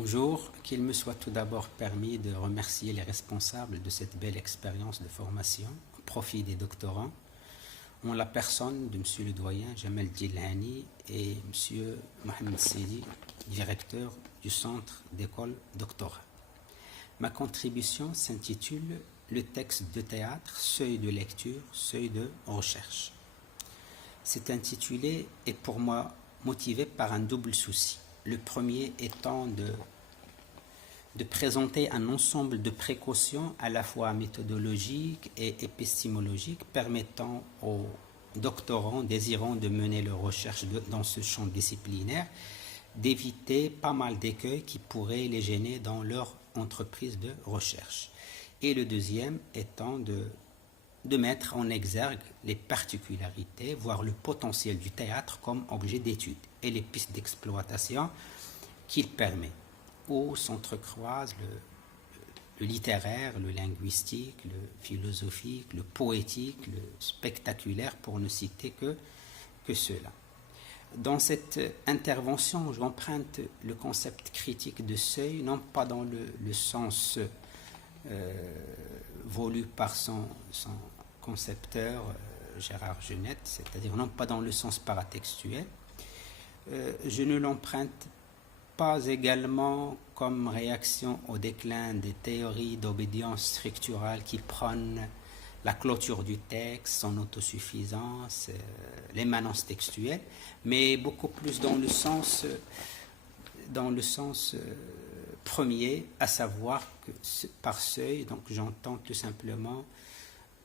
Bonjour, qu'il me soit tout d'abord permis de remercier les responsables de cette belle expérience de formation au profit des doctorants, en la personne de Monsieur le doyen Jamal Djilhani et Monsieur Mohamed Sidi, directeur du centre d'école doctorat. Ma contribution s'intitule Le texte de théâtre, seuil de lecture, seuil de recherche. Cet intitulé est pour moi motivé par un double souci. Le premier étant de présenter un ensemble de précautions à la fois méthodologiques et épistémologiques permettant aux doctorants désirant de mener leur recherche dans ce champ disciplinaire d'éviter pas mal d'écueils qui pourraient les gêner dans leur entreprise de recherche. Et le deuxième étant de mettre en exergue les particularités, voire le potentiel du théâtre comme objet d'étude et les pistes d'exploitation qu'il permet, où s'entrecroisent le littéraire, le linguistique, le philosophique, le poétique, le spectaculaire, pour ne citer que cela. Dans cette intervention, j'emprunte le concept critique de seuil, non pas dans le sens voulu par son concepteur Gérard Genette, c'est-à-dire non pas dans le sens paratextuel. Je ne l'emprunte pas également comme réaction au déclin des théories d'obédience structurale qui prônent la clôture du texte, son autosuffisance, l'émanence textuelle, mais beaucoup plus dans le sens premier, à savoir que par seuil, donc j'entends tout simplement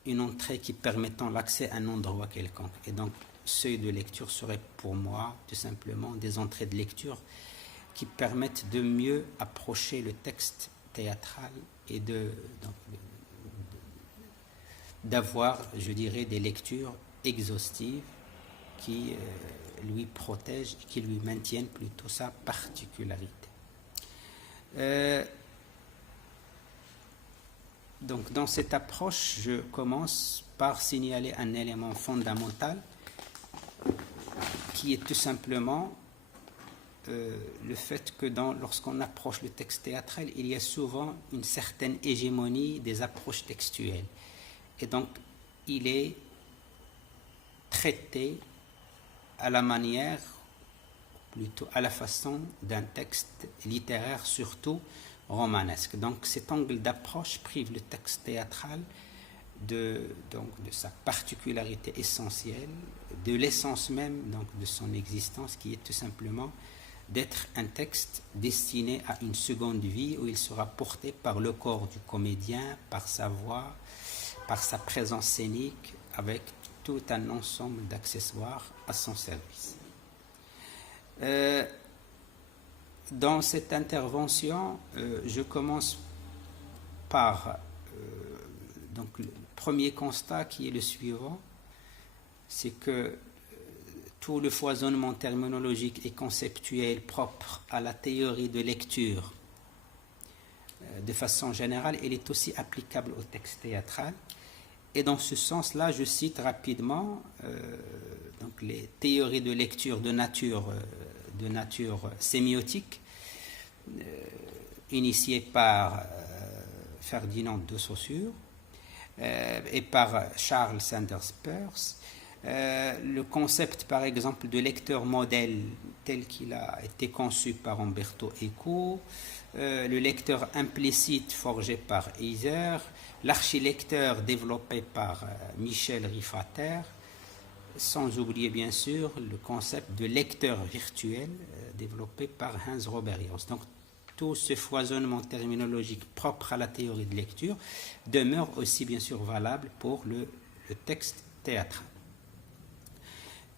une entrée qui permettant l'accès à un endroit quelconque. Et donc, seuil de lecture serait pour moi tout simplement des entrées de lecture qui permettent de mieux approcher le texte théâtral et d'avoir, je dirais, des lectures exhaustives qui lui protègent et qui lui maintiennent plutôt sa particularité. Donc, dans cette approche, je commence par signaler un élément fondamental qui est tout simplement le fait que lorsqu'on approche le texte théâtral, il y a souvent une certaine hégémonie des approches textuelles. Et donc, il est traité à la manière, plutôt à la façon d'un texte littéraire, surtout romanesque. Donc, cet angle d'approche prive le texte théâtral de sa particularité essentielle, de l'essence même donc, de son existence, qui est tout simplement d'être un texte destiné à une seconde vie où il sera porté par le corps du comédien, par sa voix, par sa présence scénique, avec tout un ensemble d'accessoires à son service. Dans cette intervention, je commence par donc le premier constat qui est le suivant, c'est que tout le foisonnement terminologique et conceptuel propre à la théorie de lecture, de façon générale, il est aussi applicable au texte théâtral. Et dans ce sens-là, je cite rapidement donc les théories de lecture de nature sémiotique, initiées par Ferdinand de Saussure et par Charles Sanders Peirce. Le concept, par exemple, de lecteur modèle tel qu'il a été conçu par Umberto Eco, le lecteur implicite forgé par Heiser, l'archilecteur développé par Michel Riffater, sans oublier bien sûr le concept de lecteur virtuel développé par Hans Robert-Joost. Donc tout ce foisonnement terminologique propre à la théorie de lecture demeure aussi bien sûr valable pour le texte théâtral.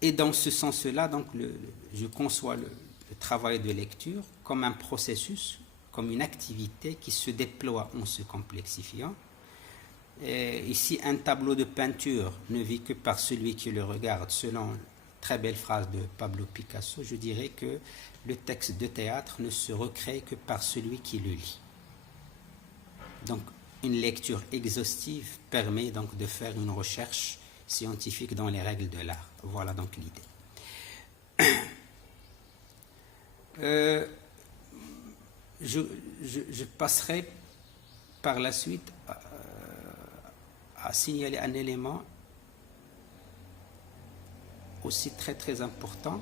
Et dans ce sens-là, donc, je conçois le travail de lecture comme un processus, comme une activité qui se déploie en se complexifiant. Et ici, un tableau de peinture ne vit que par celui qui le regarde, selon une très belle phrase de Pablo Picasso. Je dirais que le texte de théâtre ne se recrée que par celui qui le lit. Donc, une lecture exhaustive permet donc de faire une recherche scientifique dans les règles de l'art. Voilà donc l'idée. je passerai par la suite à signaler un élément aussi très très important,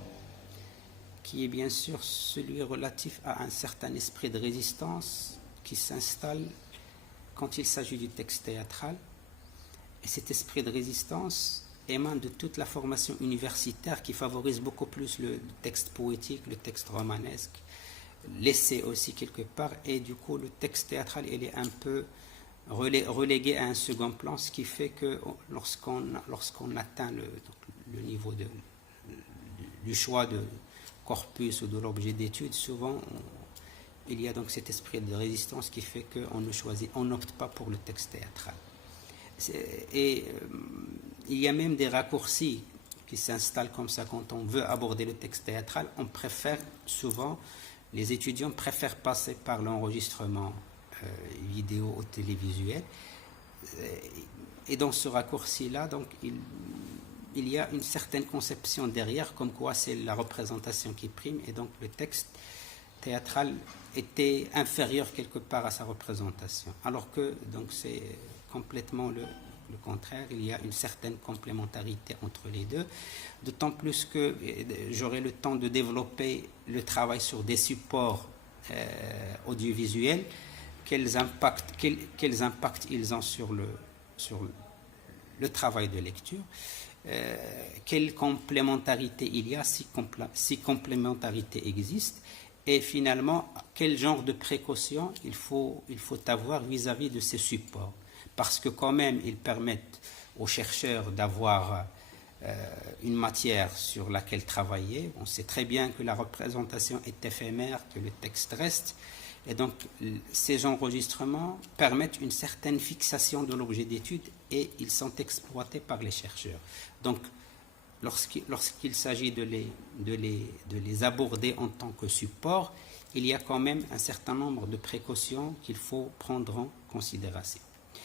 qui est bien sûr celui relatif à un certain esprit de résistance qui s'installe quand il s'agit du texte théâtral. Et cet esprit de résistance émane de toute la formation universitaire qui favorise beaucoup plus le texte poétique, le texte romanesque, l'essai aussi quelque part, et du coup le texte théâtral il est un peu relégué à un second plan, ce qui fait que lorsqu'on atteint le niveau du choix de corpus ou de l'objet d'étude, souvent il y a donc cet esprit de résistance qui fait on n'opte pas pour le texte théâtral. Et il y a même des raccourcis qui s'installent comme ça quand on veut aborder le texte théâtral. Les étudiants préfèrent passer par l'enregistrement vidéo ou télévisuel. Et dans ce raccourci-là, donc, il y a une certaine conception derrière, comme quoi c'est la représentation qui prime, et donc le texte théâtral était inférieur quelque part à sa représentation. Alors que donc c'est complètement le contraire, il y a une certaine complémentarité entre les deux, d'autant plus que j'aurai le temps de développer le travail sur des supports audiovisuels, quels impacts ils ont sur le travail de lecture, quelle complémentarité il y a, si complémentarité existe, et finalement quel genre de précaution il faut avoir vis-à-vis de ces supports, parce que quand même ils permettent aux chercheurs d'avoir une matière sur laquelle travailler. On sait très bien que la représentation est éphémère, que le texte reste, et donc ces enregistrements permettent une certaine fixation de l'objet d'étude et ils sont exploités par les chercheurs. Donc lorsqu'il s'agit de les aborder en tant que support, il y a quand même un certain nombre de précautions qu'il faut prendre en considération.